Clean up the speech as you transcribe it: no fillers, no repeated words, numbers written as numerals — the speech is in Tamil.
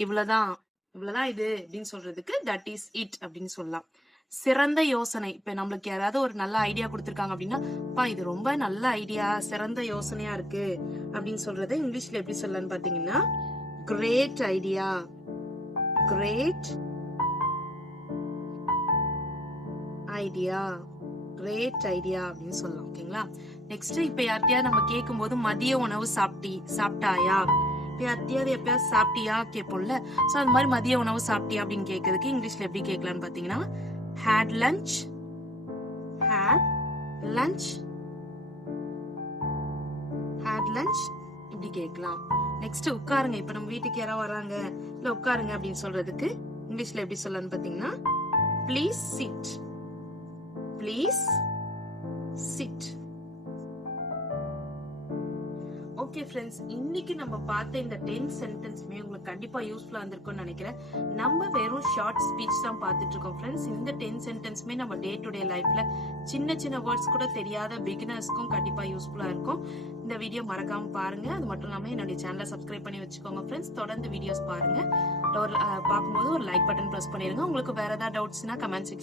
இவ்வளவுதான் இவ்வளவுதான் இது அப்படின்னு சொல்றதுக்கு தட் இஸ் இட் அப்படின்னு சொல்லலாம். சிறந்த யோசனை, இப்ப நம்மளுக்கு யாராவது ஒரு நல்ல ஐடியா கொடுத்திருக்காங்க அப்படின்னா, பா இது ரொம்ப நல்ல ஐடியா, சிறந்த யோசனையா இருக்கு அப்படின்னு சொல்றது இங்கிலீஷ்ல எப்படி சொல்லலாம்னு பாத்தீங்கன்னா, great idea, great idea, great idea அப்படின்னு சொல்லலாம். ஓகேங்களா? நெக்ஸ்ட், இப்ப யார்கிட்டயாவது நம்ம கேட்கும் போது மதிய உணவு சாப்பிட்டாயா, இப்ப யார்கிட்டயாவது எப்பயாவது சாப்பிட்டியா கேட்போம்ல, சோ அது மாதிரி மதிய உணவு சாப்பிட்டியா அப்படின்னு கேட்கறதுக்கு இங்கிலீஷ்ல எப்படி கேட்கலாம்னு பாத்தீங்கன்னா, had lunch, had lunch, had lunch இப்படி கேட்கலாம். நெக்ஸ்ட், உட்காருங்க, இப்ப நம்ம வீட்டுக்கு யாராவது வராங்க, இல்ல உட்காருங்க அப்படின்னு சொல்றதுக்கு இங்கிலீஷ்ல எப்படி சொல்லலாம்னு பாத்தீங்கன்னா, please sit, please sit. Okay friends, இன்னைக்கு நம்ம பார்த்த இந்த 10 சென்டென்ஸ்மே உங்களுக்கு கண்டிப்பா யூஸ்ஃபுல்லா இருந்திருக்கும்னு நினைக்கிறேன். நம்ம வெறும் ஷார்ட் ஸ்பீச் தான் பார்த்துட்டு இருக்கோம் ஃப்ரெண்ட்ஸ். இந்த 10 சென்டென்ஸ்மே நம்ம டே டு டே லைஃப்ல சின்ன சின்ன வேர்ட்ஸ் கூட தெரியாத பிகினர்ஸ்க்கும் கண்டிப்பா யூஸ்ஃபுல்லா இருக்கும். இந்த வீடியோ மறக்காம பாருங்க. அது மட்டும் இல்லாம என்னுடைய சேனலை சப்ஸ்கிரைப் பண்ணி வச்சுக்கோங்க ஃப்ரெண்ட்ஸ். தொடர்ந்து வீடியோஸ் பாருங்க. பார்க்கும்போது ஒரு லைக் பட்டன் பிரஸ் பண்ணிருங்க. உங்களுக்கு வேற ஏதாவது டவுட்ஸ்னா கமெண்ட் செக்ஷன்